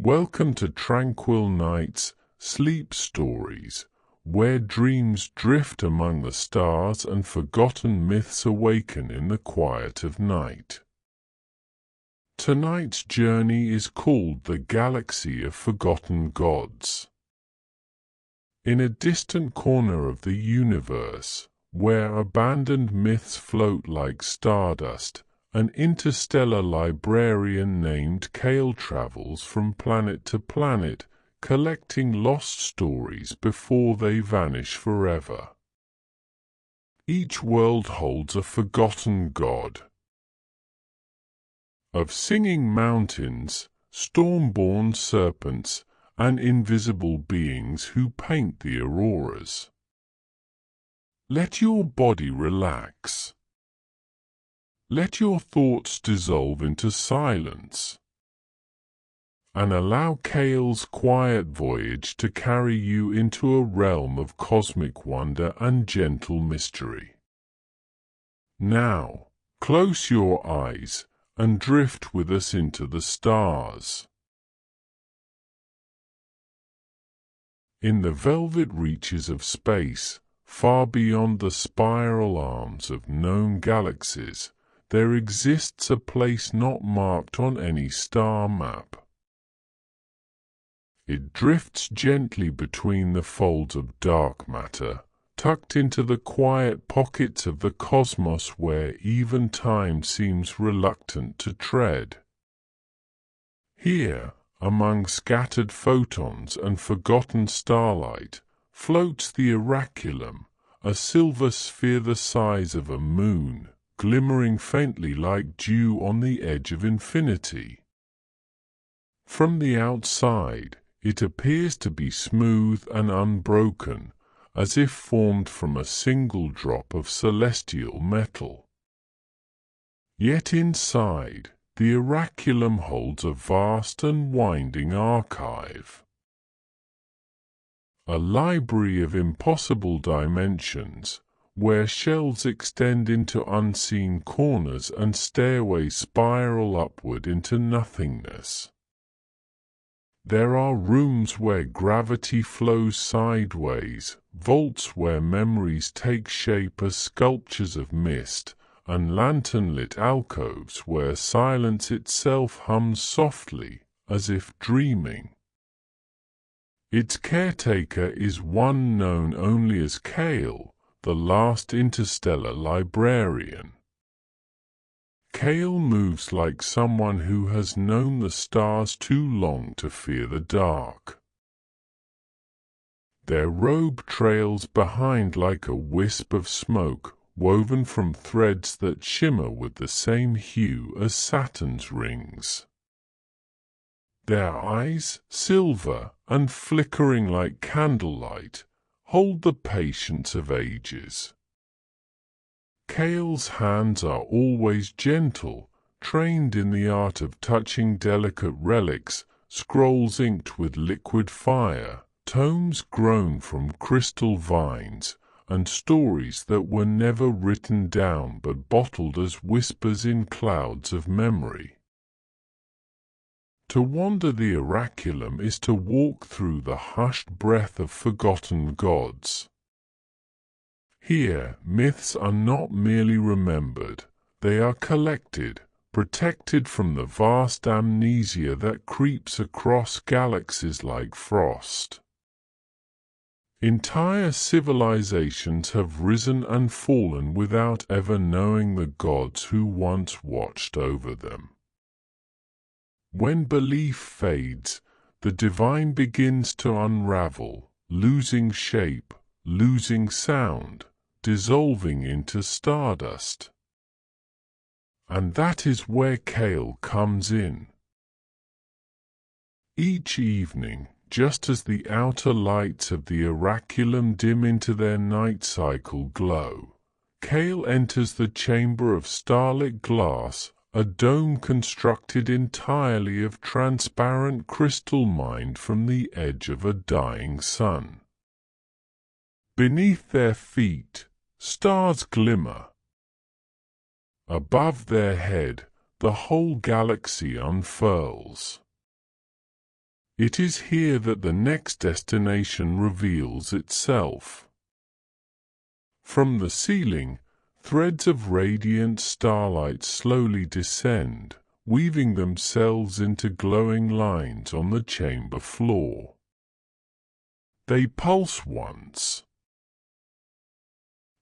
Welcome to Tranquil Night's Sleep Stories, where dreams drift among the stars and forgotten myths awaken in the quiet of night. Tonight's journey is called the Galaxy of Forgotten Gods. In a distant corner of the universe, where abandoned myths float like stardust, an interstellar librarian named Kael travels from planet to planet, collecting lost stories before they vanish forever. Each world holds a forgotten god. Of singing mountains, storm-born serpents, and invisible beings who paint the auroras. Let your body relax. Let your thoughts dissolve into silence, and allow Kael's quiet voyage to carry you into a realm of cosmic wonder and gentle mystery. Now, close your eyes and drift with us into the stars. In the velvet reaches of space, far beyond the spiral arms of known galaxies, there exists a place not marked on any star map. It drifts gently between the folds of dark matter, tucked into the quiet pockets of the cosmos where even time seems reluctant to tread. Here, among scattered photons and forgotten starlight, floats the oraculum, a silver sphere the size of a moon, glimmering faintly like dew on the edge of infinity. From the outside, it appears to be smooth and unbroken, as if formed from a single drop of celestial metal. Yet inside, the oraculum holds a vast and winding archive. A library of impossible dimensions, where shelves extend into unseen corners and stairways spiral upward into nothingness. There are rooms where gravity flows sideways, vaults where memories take shape as sculptures of mist, and lantern-lit alcoves where silence itself hums softly, as if dreaming. Its caretaker is one known only as Kael, the last interstellar librarian. Kael moves like someone who has known the stars too long to fear the dark. Their robe trails behind like a wisp of smoke, woven from threads that shimmer with the same hue as Saturn's rings. Their eyes, silver and flickering like candlelight, hold the patience of ages. Kael's hands are always gentle, trained in the art of touching delicate relics, scrolls inked with liquid fire, tomes grown from crystal vines, and stories that were never written down but bottled as whispers in clouds of memory. To wander the oraculum is to walk through the hushed breath of forgotten gods. Here, myths are not merely remembered, they are collected, protected from the vast amnesia that creeps across galaxies like frost. Entire civilizations have risen and fallen without ever knowing the gods who once watched over them. When belief fades, the divine begins to unravel, losing shape, losing sound, dissolving into stardust. And that is where Kael comes in. Each evening, just as the outer lights of the oraculum dim into their night cycle glow, Kael enters the chamber of starlit glass, a dome constructed entirely of transparent crystal mined from the edge of a dying sun. Beneath their feet, stars glimmer. Above their head, the whole galaxy unfurls. It is here that the next destination reveals itself. From the ceiling, threads of radiant starlight slowly descend, weaving themselves into glowing lines on the chamber floor. They pulse once,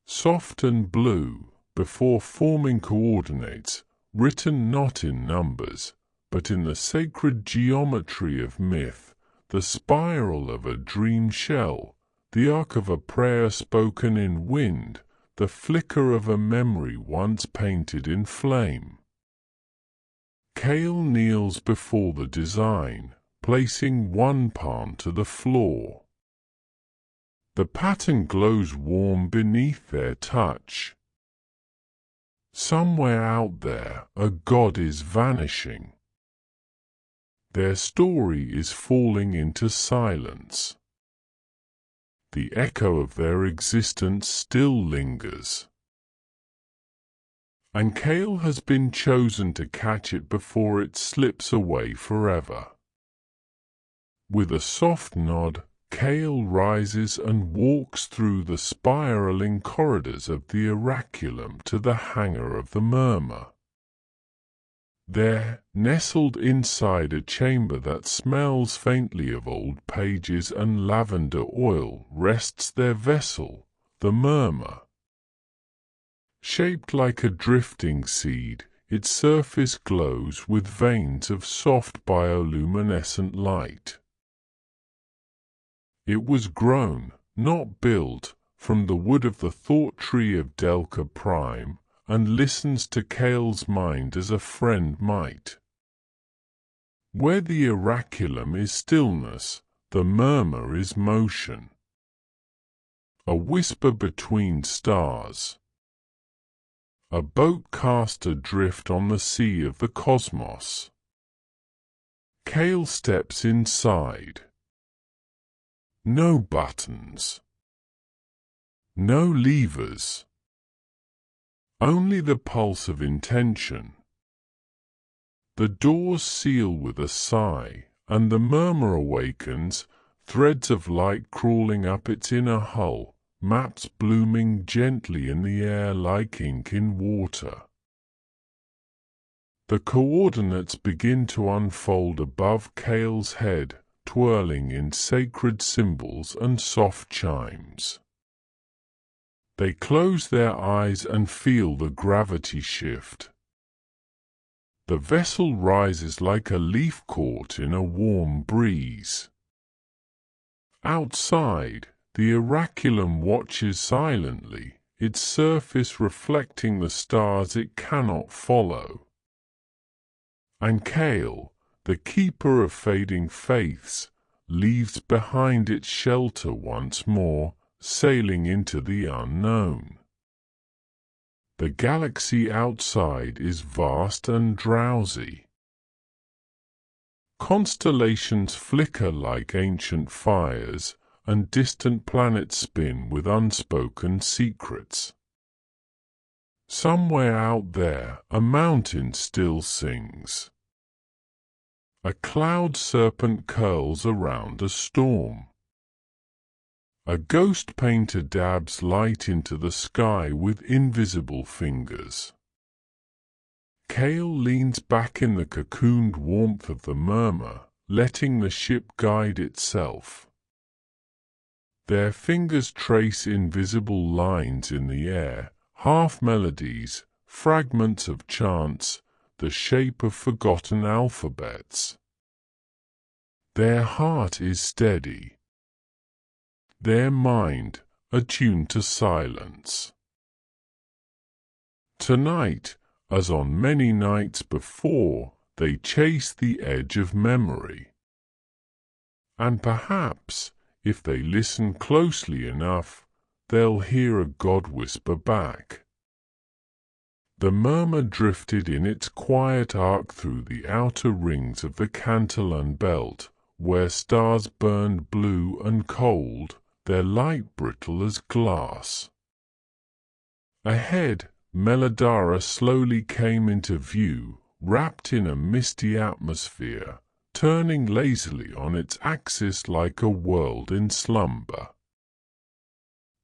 soft and blue, before forming coordinates, written not in numbers, but in the sacred geometry of myth, the spiral of a dream shell, the arc of a prayer spoken in wind, the flicker of a memory once painted in flame. Kael kneels before the design, placing one palm to the floor. The pattern glows warm beneath their touch. Somewhere out there, a god is vanishing. Their story is falling into silence. The echo of their existence still lingers. And Kael has been chosen to catch it before it slips away forever. With a soft nod, Kael rises and walks through the spiraling corridors of the oraculum to the hangar of the murmur. There, nestled inside a chamber that smells faintly of old pages and lavender oil, rests their vessel, the murmur. Shaped like a drifting seed, its surface glows with veins of soft bioluminescent light. It was grown, not built, from the wood of the thought tree of Delca Prime, and listens to Kael's mind as a friend might. Where the oraculum is stillness, the murmur is motion. A whisper between stars. A boat cast adrift on the sea of the cosmos. Kael steps inside. No buttons. No levers. Only the pulse of intention. The doors seal with a sigh, and the murmur awakens, threads of light crawling up its inner hull, maps blooming gently in the air like ink in water. The coordinates begin to unfold above Kael's head, twirling in sacred symbols and soft chimes. They close their eyes and feel the gravity shift. The vessel rises like a leaf caught in a warm breeze. Outside, the oraculum watches silently, its surface reflecting the stars it cannot follow. And Kael, the keeper of fading faiths, leaves behind its shelter once more, sailing into the unknown. The galaxy outside is vast and drowsy. Constellations flicker like ancient fires, and distant planets spin with unspoken secrets. Somewhere out there, a mountain still sings. A cloud serpent curls around a storm. A ghost painter dabs light into the sky with invisible fingers. Kael leans back in the cocooned warmth of the murmur, letting the ship guide itself. Their fingers trace invisible lines in the air, half melodies, fragments of chants, the shape of forgotten alphabets. Their heart is steady. Their mind attuned to silence. Tonight, as on many nights before, they chase the edge of memory. And perhaps, if they listen closely enough, they'll hear a god whisper back. The murmur drifted in its quiet arc through the outer rings of the Cantalan belt, where stars burned blue and cold, their light brittle as glass. Ahead, Melodara slowly came into view, wrapped in a misty atmosphere, turning lazily on its axis like a world in slumber.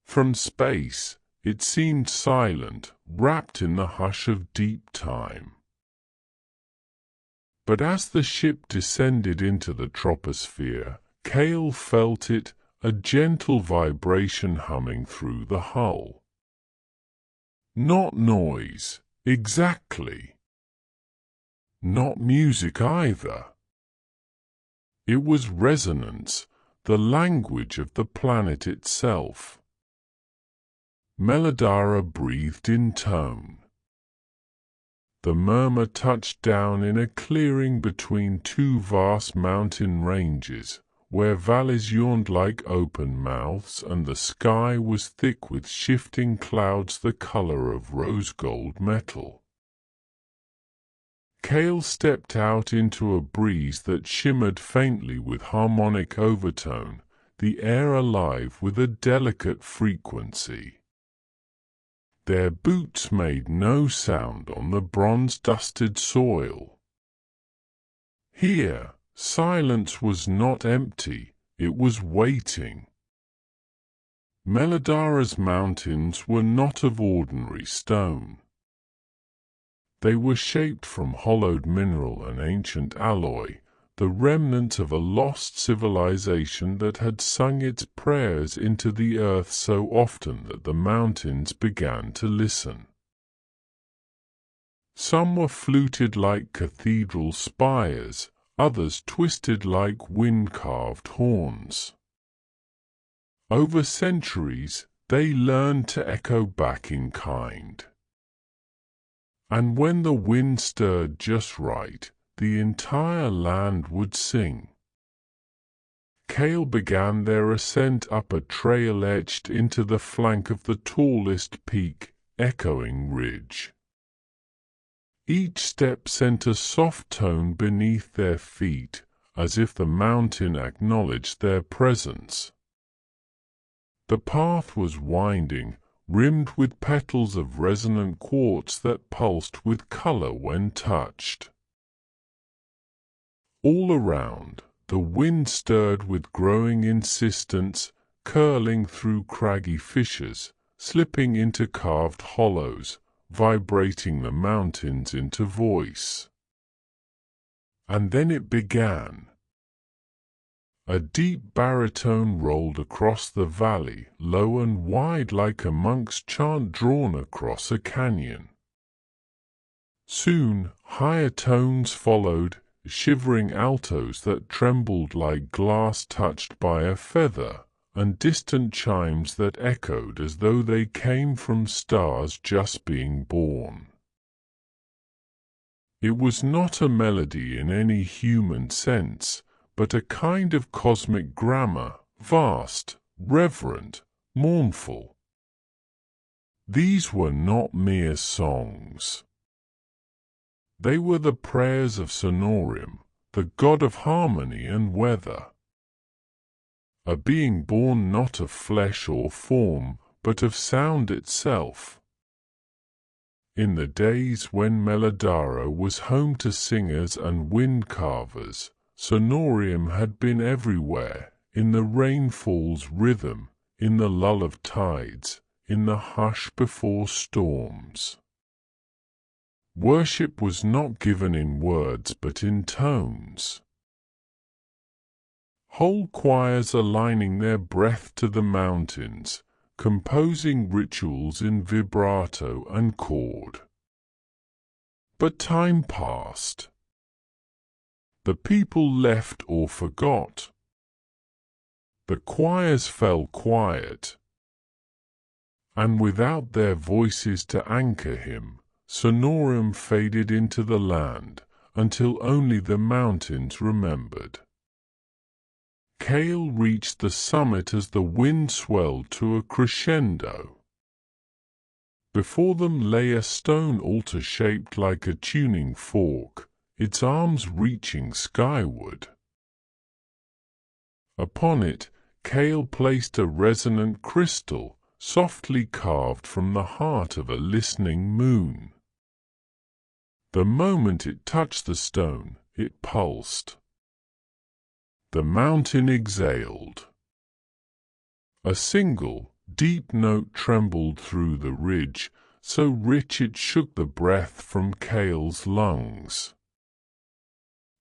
From space, it seemed silent, wrapped in the hush of deep time. But as the ship descended into the troposphere, Kael felt it, a gentle vibration humming through the hull. Not noise, exactly. Not music either. It was resonance, the language of the planet itself. Melodara breathed in tone. The murmur touched down in a clearing between two vast mountain ranges, where valleys yawned like open mouths and the sky was thick with shifting clouds the color of rose-gold metal. Kael stepped out into a breeze that shimmered faintly with harmonic overtone, the air alive with a delicate frequency. Their boots made no sound on the bronze-dusted soil. Here, silence was not empty, it was waiting. Melodara's mountains were not of ordinary stone. They were shaped from hollowed mineral and ancient alloy, the remnant of a lost civilization that had sung its prayers into the earth so often that the mountains began to listen. Some were fluted like cathedral spires, others twisted like wind-carved horns. Over centuries, they learned to echo back in kind. And when the wind stirred just right, the entire land would sing. Kael began their ascent up a trail etched into the flank of the tallest peak, echoing ridge. Each step sent a soft tone beneath their feet, as if the mountain acknowledged their presence. The path was winding, rimmed with petals of resonant quartz that pulsed with color when touched. All around, the wind stirred with growing insistence, curling through craggy fissures, slipping into carved hollows, vibrating the mountains into voice. And then it began. A deep baritone rolled across the valley, low and wide like a monk's chant drawn across a canyon. Soon, higher tones followed, shivering altos that trembled like glass touched by a feather, and distant chimes that echoed as though they came from stars just being born. It was not a melody in any human sense, but a kind of cosmic grammar, vast, reverent, mournful. These were not mere songs. They were the prayers of Sonorium, the god of harmony and weather. A being born not of flesh or form, but of sound itself. In the days when Melodara was home to singers and wind-carvers, Sonorium had been everywhere, in the rainfall's rhythm, in the lull of tides, in the hush before storms. Worship was not given in words but in tones. Whole choirs aligning their breath to the mountains, composing rituals in vibrato and chord. But time passed. The people left or forgot. The choirs fell quiet. And without their voices to anchor him, Sonorium faded into the land, until only the mountains remembered. Kael reached the summit as the wind swelled to a crescendo. Before them lay a stone altar shaped like a tuning fork, its arms reaching skyward. Upon it, Kael placed a resonant crystal, softly carved from the heart of a listening moon. The moment it touched the stone, it pulsed. The mountain exhaled. A single, deep note trembled through the ridge, so rich it shook the breath from Kael's lungs.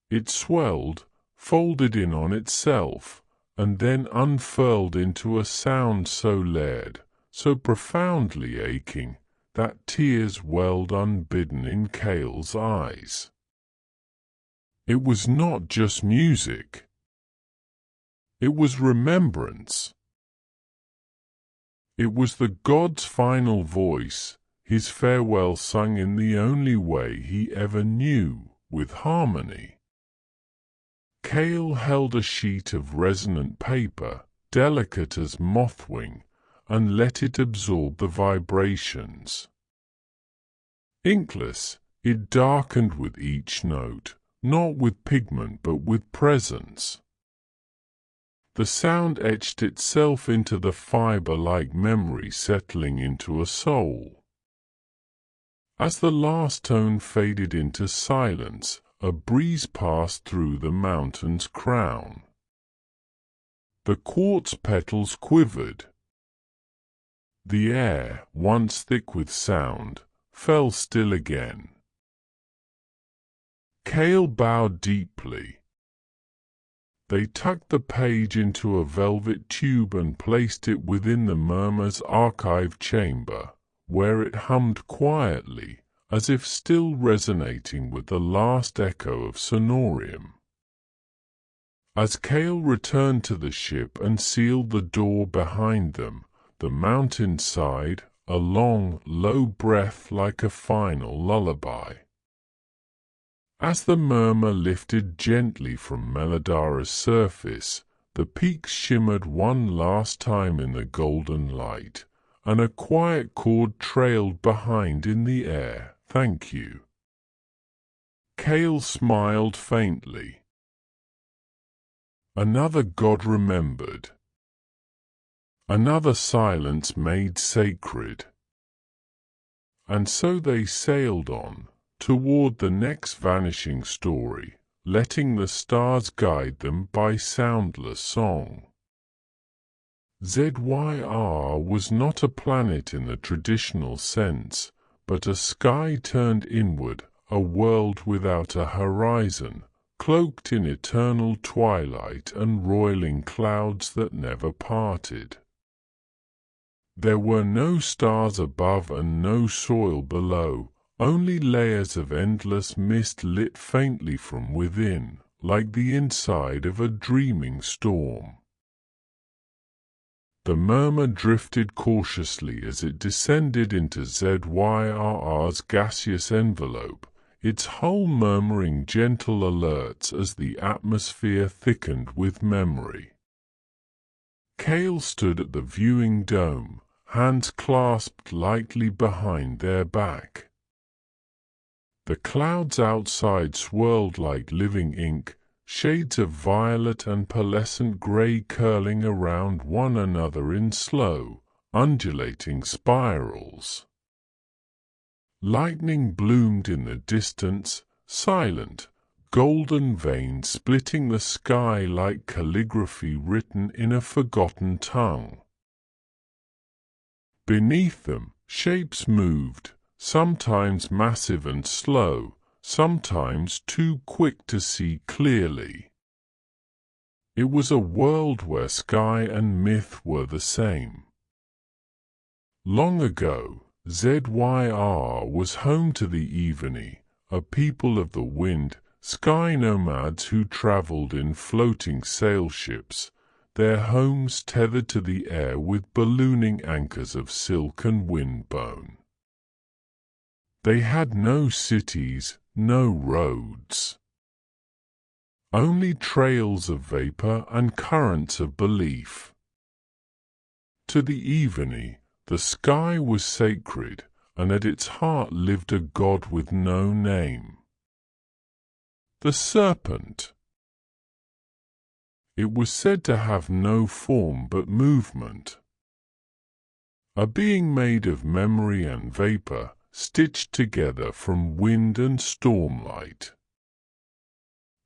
It swelled, folded in on itself, and then unfurled into a sound so layered, so profoundly aching, that tears welled unbidden in Kael's eyes. It was not just music. It was remembrance. It was the god's final voice, his farewell sung in the only way he ever knew, with harmony. Kael held a sheet of resonant paper, delicate as mothwing, and let it absorb the vibrations. Inkless, it darkened with each note, not with pigment but with presence. The sound etched itself into the fibre like memory settling into a soul. As the last tone faded into silence, a breeze passed through the mountain's crown. The quartz petals quivered. The air, once thick with sound, fell still again. Kael bowed deeply. They tucked the page into a velvet tube and placed it within the murmur's archive chamber, where it hummed quietly, as if still resonating with the last echo of sonorium. As Kael returned to the ship and sealed the door behind them, the mountain sighed, a long, low breath like a final lullaby. As the murmur lifted gently from Melodara's surface, the peaks shimmered one last time in the golden light, and a quiet chord trailed behind in the air, "Thank you." Kael smiled faintly. Another god remembered. Another silence made sacred. And so they sailed on, toward the next vanishing story, letting the stars guide them by soundless song. Zyrr was not a planet in the traditional sense, but a sky turned inward, a world without a horizon, cloaked in eternal twilight and roiling clouds that never parted. There were no stars above and no soil below, only layers of endless mist lit faintly from within, like the inside of a dreaming storm. The murmur drifted cautiously as it descended into Zyrr's gaseous envelope, its hull murmuring gentle alerts as the atmosphere thickened with memory. Kael stood at the viewing dome, hands clasped lightly behind their back. The clouds outside swirled like living ink, shades of violet and pearlescent gray curling around one another in slow, undulating spirals. Lightning bloomed in the distance, silent, golden veins splitting the sky like calligraphy written in a forgotten tongue. Beneath them, shapes moved, sometimes massive and slow, sometimes too quick to see clearly. It was a world where sky and myth were the same. Long ago, Zyrr was home to the Eveni, a people of the wind, sky nomads who traveled in floating sailships, their homes tethered to the air with ballooning anchors of silk and windbone. They had no cities, no roads. Only trails of vapor and currents of belief. To the Eveni, the sky was sacred, and at its heart lived a god with no name. The Serpent. It was said to have no form but movement. A being made of memory and vapor, stitched together from wind and stormlight.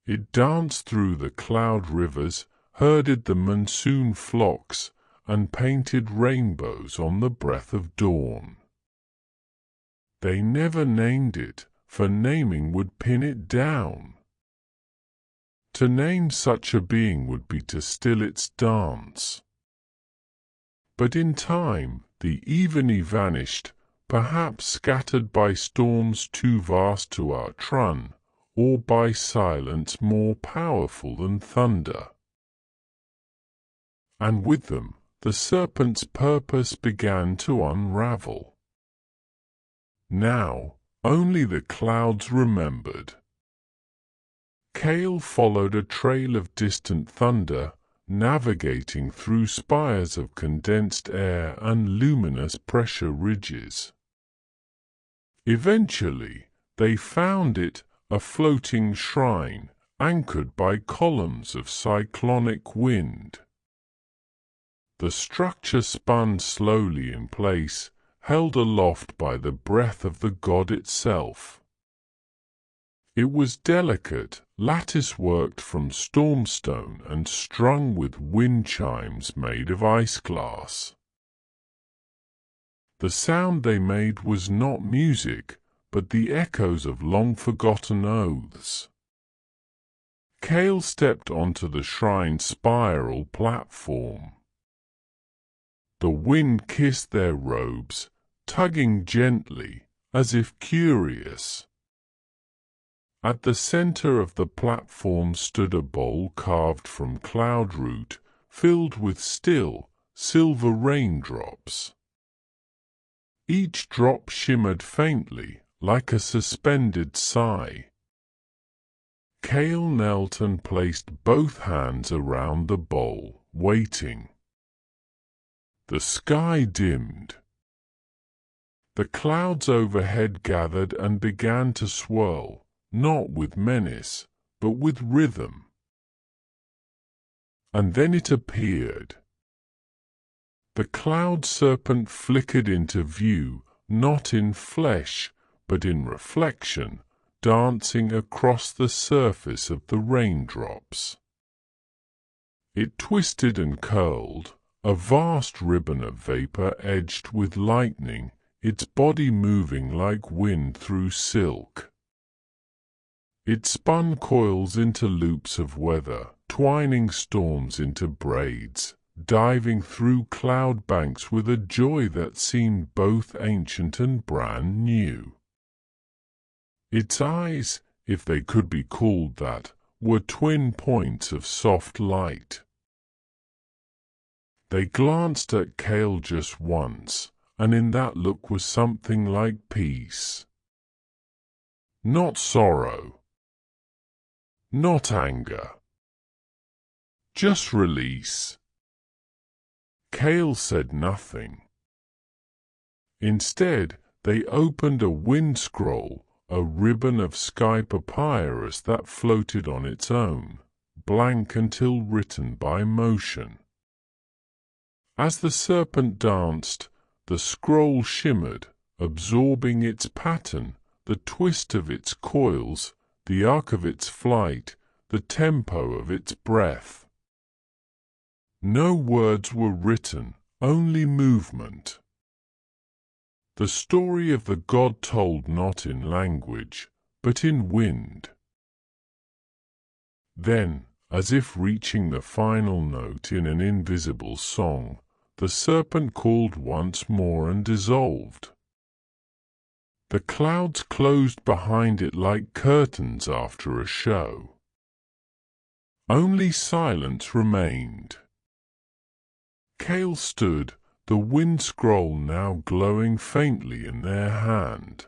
It danced through the cloud rivers, herded the monsoon flocks, and painted rainbows on the breath of dawn. They never named it, for naming would pin it down. To name such a being would be to still its dance. But in time the evening vanished, perhaps scattered by storms too vast to outrun, or by silence more powerful than thunder. And with them the serpent's purpose began to unravel. Now only the clouds remembered. Kael followed a trail of distant thunder, navigating through spires of condensed air and luminous pressure ridges. Eventually, they found it, a floating shrine, anchored by columns of cyclonic wind. The structure spun slowly in place, held aloft by the breath of the god itself. It was delicate, lattice-worked from stormstone and strung with wind chimes made of ice glass. The sound they made was not music, but the echoes of long-forgotten oaths. Kael stepped onto the shrine's spiral platform. The wind kissed their robes, tugging gently, as if curious. At the center of the platform stood a bowl carved from cloud root, filled with still, silver raindrops. Each drop shimmered faintly, like a suspended sigh. Kael knelt and placed both hands around the bowl, waiting. The sky dimmed. The clouds overhead gathered and began to swirl, not with menace, but with rhythm. And then it appeared. The cloud serpent flickered into view, not in flesh, but in reflection, dancing across the surface of the raindrops. It twisted and curled, a vast ribbon of vapor edged with lightning, its body moving like wind through silk. It spun coils into loops of weather, twining storms into braids, diving through cloud banks with a joy that seemed both ancient and brand new. Its eyes, if they could be called that, were twin points of soft light. They glanced at Kael just once, and in that look was something like peace. Not sorrow. Not anger. Just release. Kael said nothing. Instead, they opened a wind scroll, a ribbon of sky papyrus that floated on its own, blank until written by motion. As the serpent danced, the scroll shimmered, absorbing its pattern, the twist of its coils, the arc of its flight, the tempo of its breath. No words were written, only movement. The story of the god told not in language, but in wind. Then, as if reaching the final note in an invisible song, the serpent called once more and dissolved. The clouds closed behind it like curtains after a show. Only silence remained. Kael stood, the wind scroll now glowing faintly in their hand.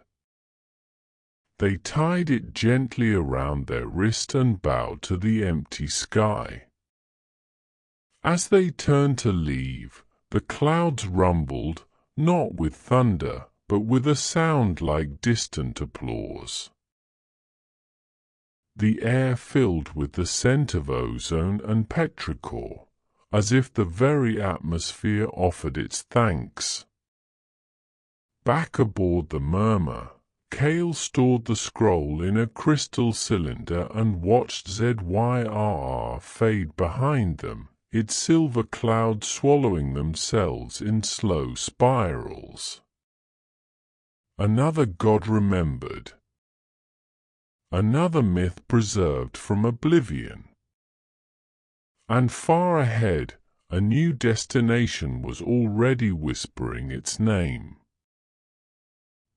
They tied it gently around their wrist and bowed to the empty sky. As they turned to leave, the clouds rumbled, not with thunder, but with a sound like distant applause. The air filled with the scent of ozone and petrichor, as if the very atmosphere offered its thanks. Back aboard the Murmur, Kael stored the scroll in a crystal cylinder and watched Zyrr fade behind them, its silver clouds swallowing themselves in slow spirals. Another god remembered. Another myth preserved from oblivion. And far ahead, a new destination was already whispering its name.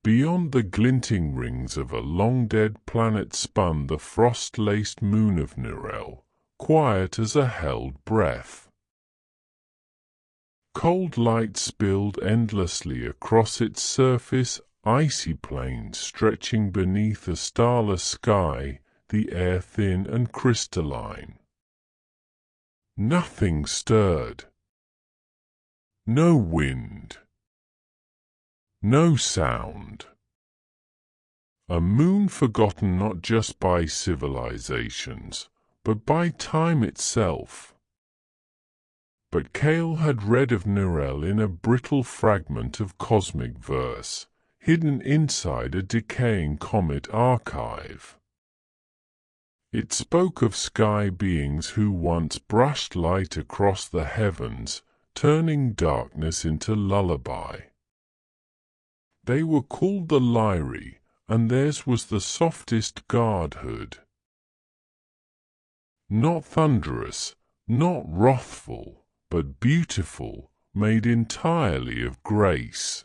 Beyond the glinting rings of a long-dead planet spun the frost-laced moon of Nirel, quiet as a held breath. Cold light spilled endlessly across its surface, icy plains stretching beneath a starless sky, the air thin and crystalline. Nothing stirred. No wind. No sound. A moon forgotten not just by civilizations, but by time itself. But Kael had read of Nirel in a brittle fragment of cosmic verse, hidden inside a decaying comet archive. It spoke of sky beings who once brushed light across the heavens, turning darkness into lullaby. They were called the Lyri, and theirs was the softest godhood. Not thunderous, not wrathful, but beautiful, made entirely of grace.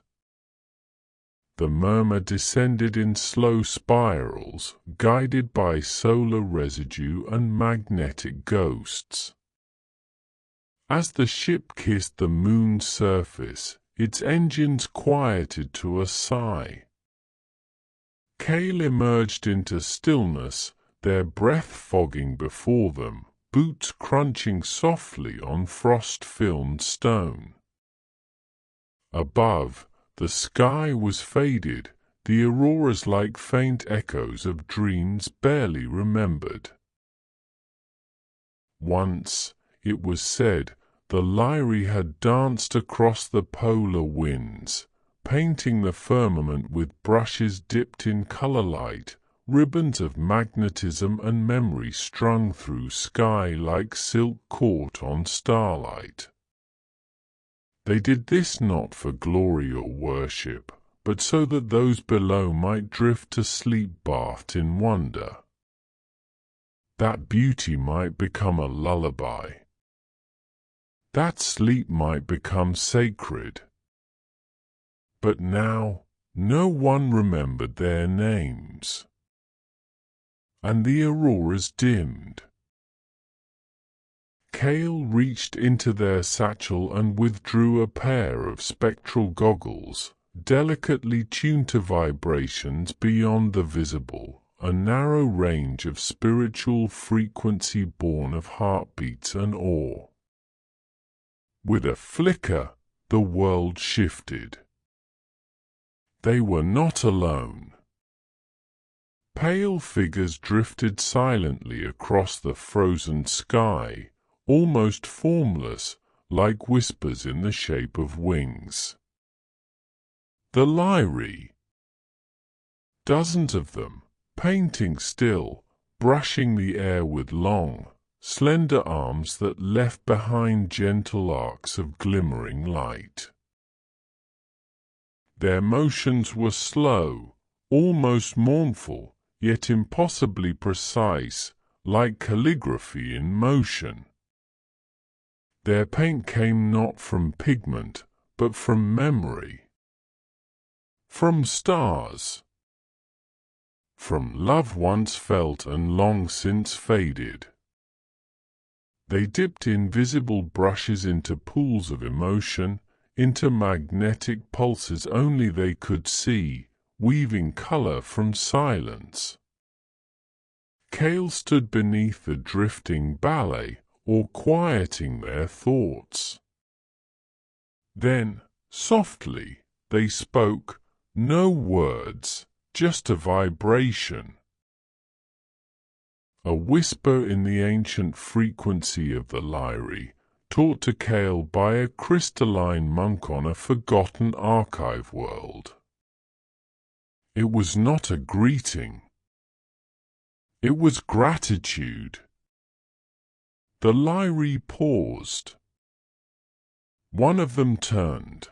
The murmur descended in slow spirals, guided by solar residue and magnetic ghosts. As the ship kissed the moon's surface, its engines quieted to a sigh. Kael emerged into stillness, their breath fogging before them, boots crunching softly on frost-filmed stone. Above, the sky was faded, the auroras like faint echoes of dreams barely remembered. Once, it was said, the Lyri had danced across the polar winds, painting the firmament with brushes dipped in color light, ribbons of magnetism and memory strung through sky like silk caught on starlight. They did this not for glory or worship, but so that those below might drift to sleep bathed in wonder. That beauty might become a lullaby. That sleep might become sacred. But now, no one remembered their names. And the auroras dimmed. Kael reached into their satchel and withdrew a pair of spectral goggles, delicately tuned to vibrations beyond the visible, a narrow range of spiritual frequency born of heartbeats and awe. With a flicker, the world shifted. They were not alone. Pale figures drifted silently across the frozen sky, almost formless, like whispers in the shape of wings. The Lyri. Dozens of them, painting still, brushing the air with long, slender arms that left behind gentle arcs of glimmering light. Their motions were slow, almost mournful, yet impossibly precise, like calligraphy in motion. Their paint came not from pigment, but from memory. From stars. From love once felt and long since faded. They dipped invisible brushes into pools of emotion, into magnetic pulses only they could see, weaving color from silence. Kael stood beneath the drifting ballet, or quieting their thoughts. Then, softly, they spoke, no words, just a vibration. A whisper in the ancient frequency of the Lyri, taught to Kael by a crystalline monk on a forgotten archive world. It was not a greeting. It was gratitude. The Lyri paused. One of them turned.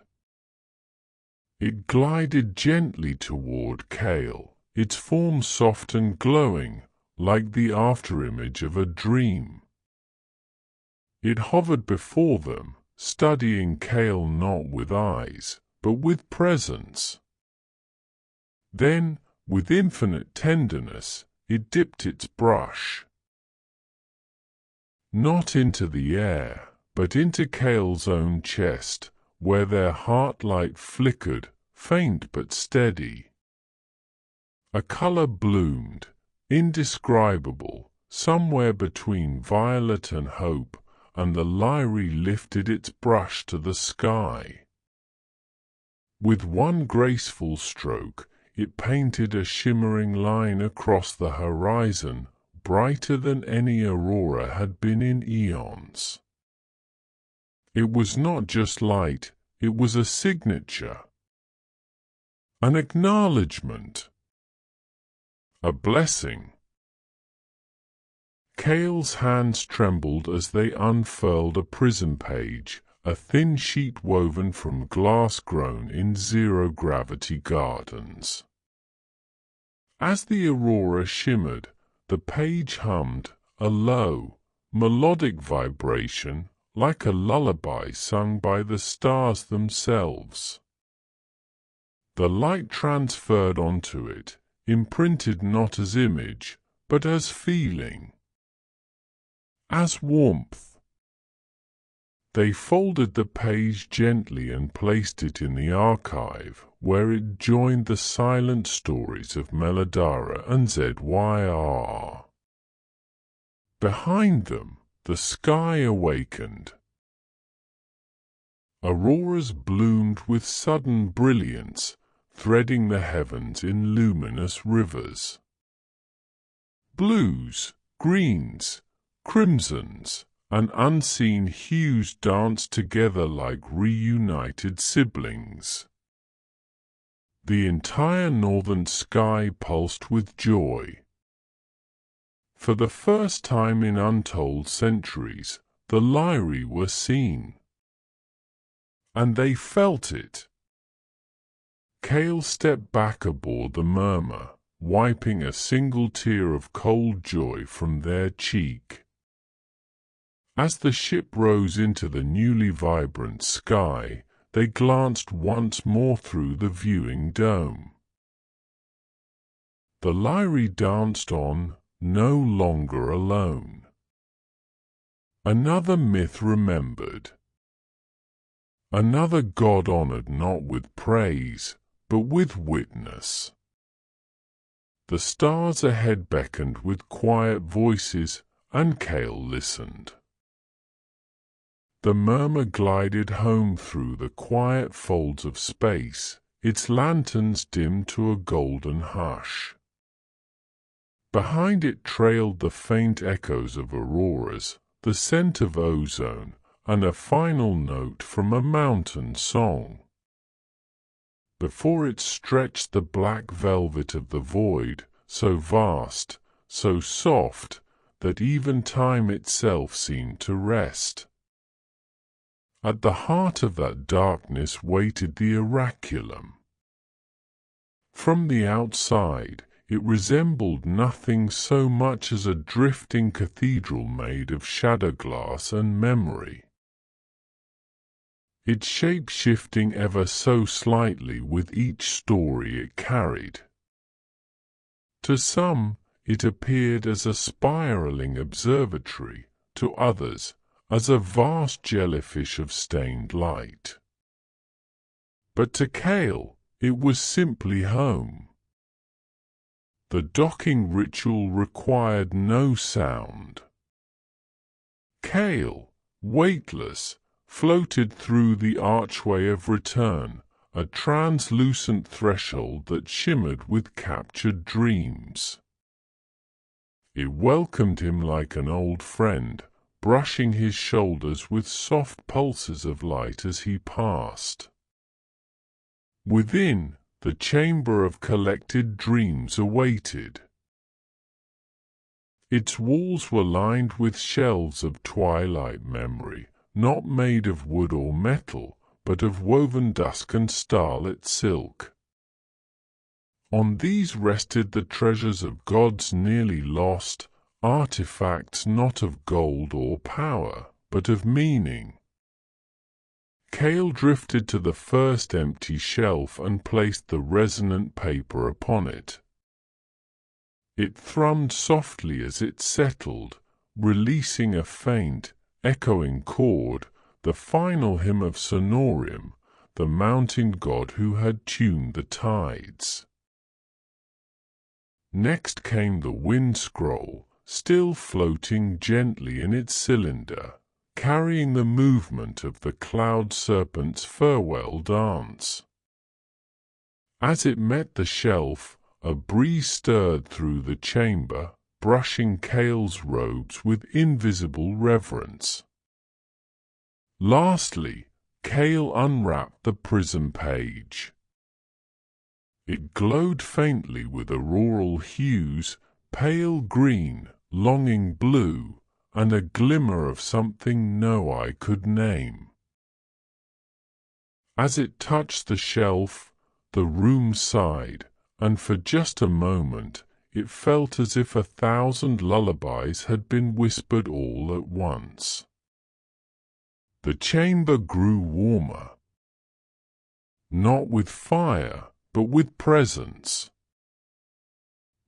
It glided gently toward Kael, its form soft and glowing, like the afterimage of a dream. It hovered before them, studying Kael not with eyes, but with presence. Then, with infinite tenderness, it dipped its brush. Not into the air, but into Kael's own chest, where their heart-light flickered, faint but steady. A color bloomed, indescribable, somewhere between violet and hope, and the Lyri lifted its brush to the sky. With one graceful stroke, it painted a shimmering line across the horizon, brighter than any aurora had been in eons. It was not just light, it was a signature, an acknowledgement, a blessing. Kael's hands trembled as they unfurled a prism page, a thin sheet woven from glass grown in zero-gravity gardens. As the aurora shimmered, the page hummed, a low, melodic vibration, like a lullaby sung by the stars themselves. The light transferred onto it, imprinted not as image, but as feeling, as warmth. They folded the page gently and placed it in the archive, where it joined the silent stories of Melodara and Zyrr. Behind them, the sky awakened. Auroras bloomed with sudden brilliance, threading the heavens in luminous rivers. Blues, greens, crimsons, and unseen hues danced together like reunited siblings. The entire northern sky pulsed with joy. For the first time in untold centuries, the Lyri were seen. And they felt it. Kael stepped back aboard the murmur, wiping a single tear of cold joy from their cheek. As the ship rose into the newly vibrant sky, they glanced once more through the viewing dome. The Lyri danced on, no longer alone. Another myth remembered. Another god honored not with praise, but with witness. The stars ahead beckoned with quiet voices, and Kael listened. The murmur glided home through the quiet folds of space, its lanterns dimmed to a golden hush. Behind it trailed the faint echoes of auroras, the scent of ozone, and a final note from a mountain song. Before it stretched the black velvet of the void, so vast, so soft, that even time itself seemed to rest. At the heart of that darkness waited the oraculum. From the outside, it resembled nothing so much as a drifting cathedral made of shadow glass and memory. Its shape shifting ever so slightly with each story it carried. To some, it appeared as a spiraling observatory, to others, as a vast jellyfish of stained light. But to Kael, it was simply home. The docking ritual required no sound. Kael, weightless, floated through the archway of return, a translucent threshold that shimmered with captured dreams. It welcomed him like an old friend, brushing his shoulders with soft pulses of light as he passed. Within, the chamber of collected dreams awaited. Its walls were lined with shelves of twilight memory, not made of wood or metal, but of woven dusk and starlit silk. On these rested the treasures of gods nearly lost, artifacts not of gold or power, but of meaning. Kael drifted to the first empty shelf and placed the resonant paper upon it. It thrummed softly as it settled, releasing a faint, echoing chord, the final hymn of Sonorium, the mountain god who had tuned the tides. Next came the wind scroll, still floating gently in its cylinder, carrying the movement of the cloud serpent's farewell dance. As it met the shelf, a breeze stirred through the chamber, brushing Kael's robes with invisible reverence. Lastly, Kael unwrapped the prism page. It glowed faintly with auroral hues, pale green, longing blue, and a glimmer of something no eye could name. As it touched the shelf, the room sighed, and for just a moment it felt as if 1,000 lullabies had been whispered all at once. The chamber grew warmer, not with fire, but with presence,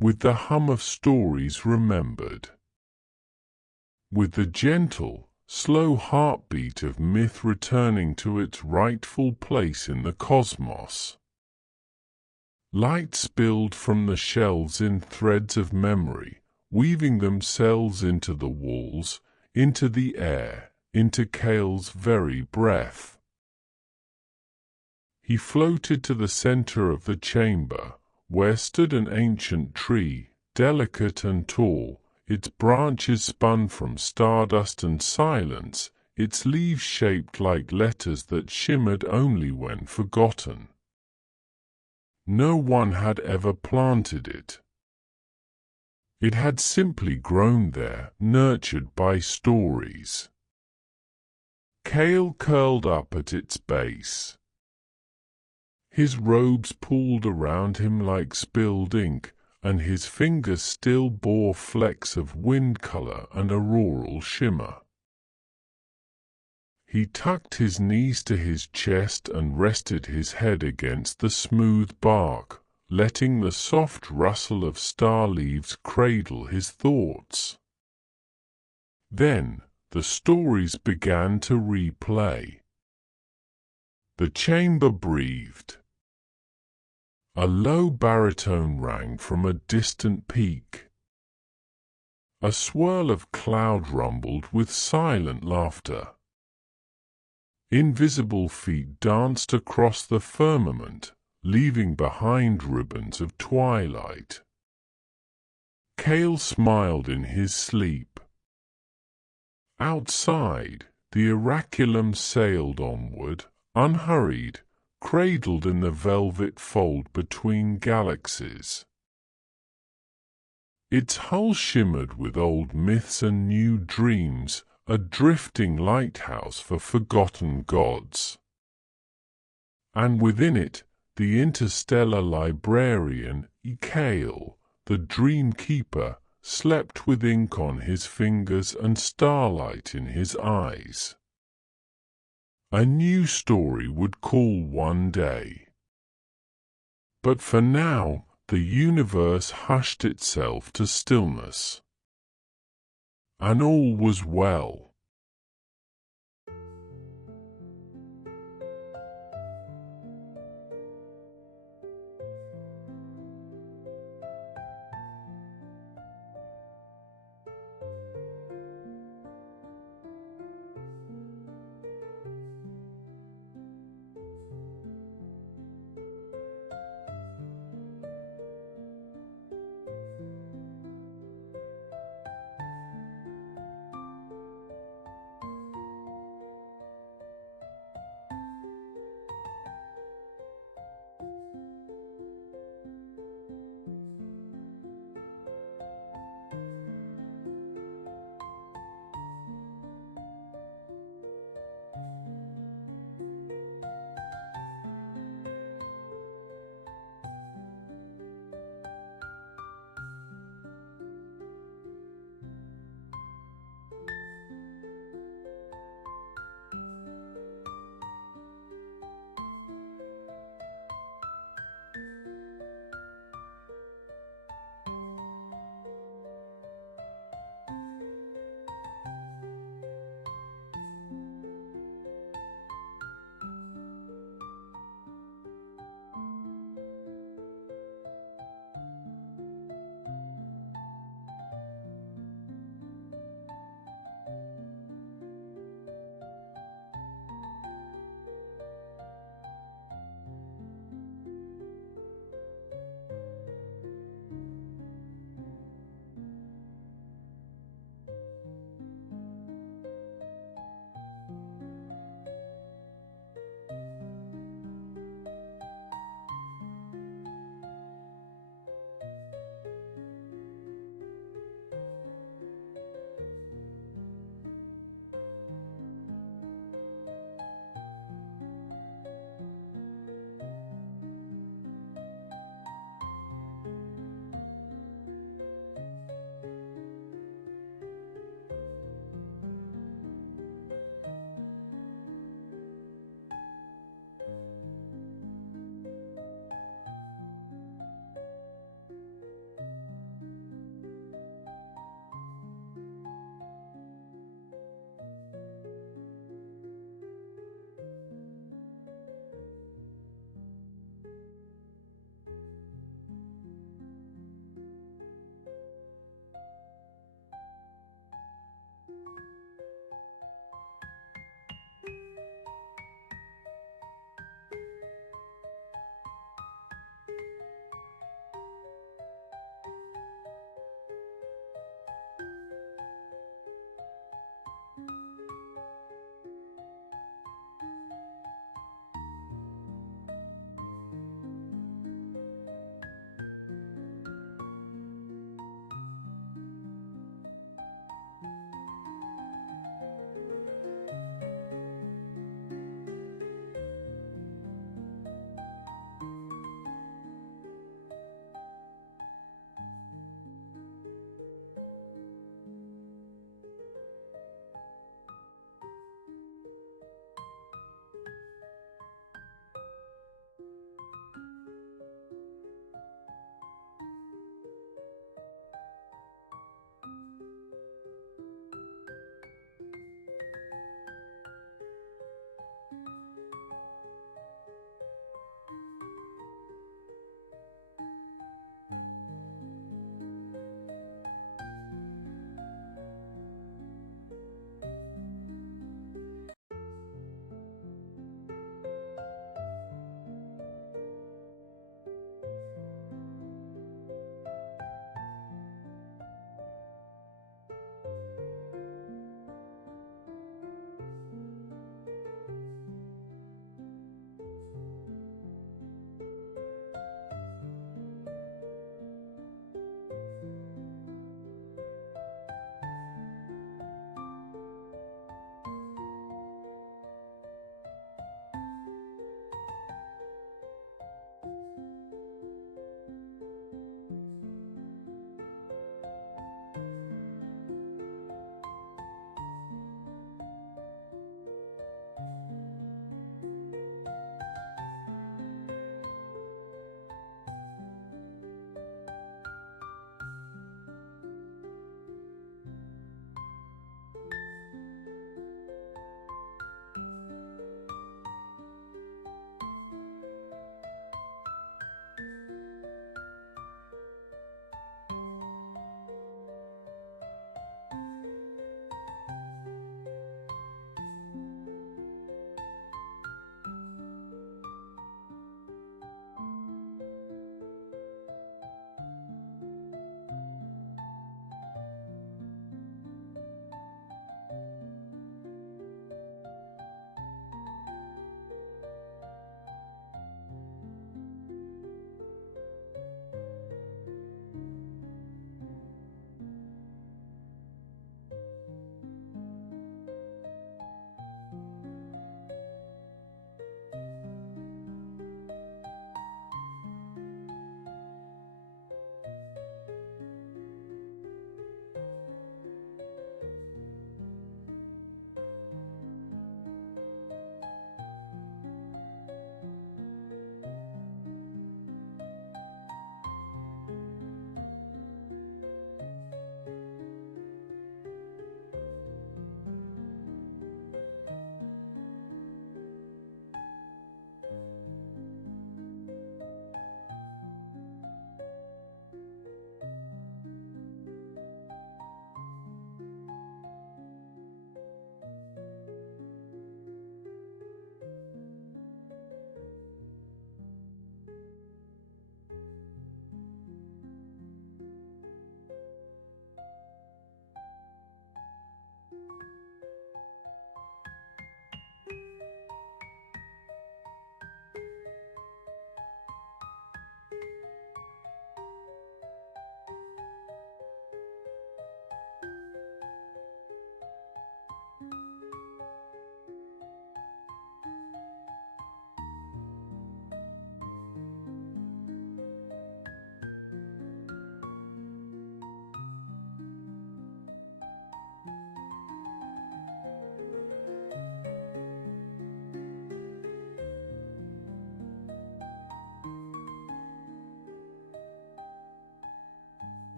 with the hum of stories remembered, with the gentle, slow heartbeat of myth returning to its rightful place in the cosmos. Light spilled from the shelves in threads of memory, weaving themselves into the walls, into the air, into Kael's very breath. He floated to the center of the chamber, where stood an ancient tree, delicate and tall, its branches spun from stardust and silence, its leaves shaped like letters that shimmered only when forgotten. No one had ever planted it. It had simply grown there, nurtured by stories. Kael curled up at its base. His robes pooled around him like spilled ink, and his fingers still bore flecks of wind color and auroral shimmer. He tucked his knees to his chest and rested his head against the smooth bark, letting the soft rustle of star leaves cradle his thoughts. Then the stories began to replay. The chamber breathed. A low baritone rang from a distant peak. A swirl of cloud rumbled with silent laughter. Invisible feet danced across the firmament, leaving behind ribbons of twilight. Kael smiled in his sleep. Outside, the oraculum sailed onward, unhurried, cradled in the velvet fold between galaxies. Its hull shimmered with old myths and new dreams, a drifting lighthouse for forgotten gods. And within it, the interstellar librarian, Kael, the dream keeper, slept with ink on his fingers and starlight in his eyes. A new story would call one day. But for now, the universe hushed itself to stillness. And all was well.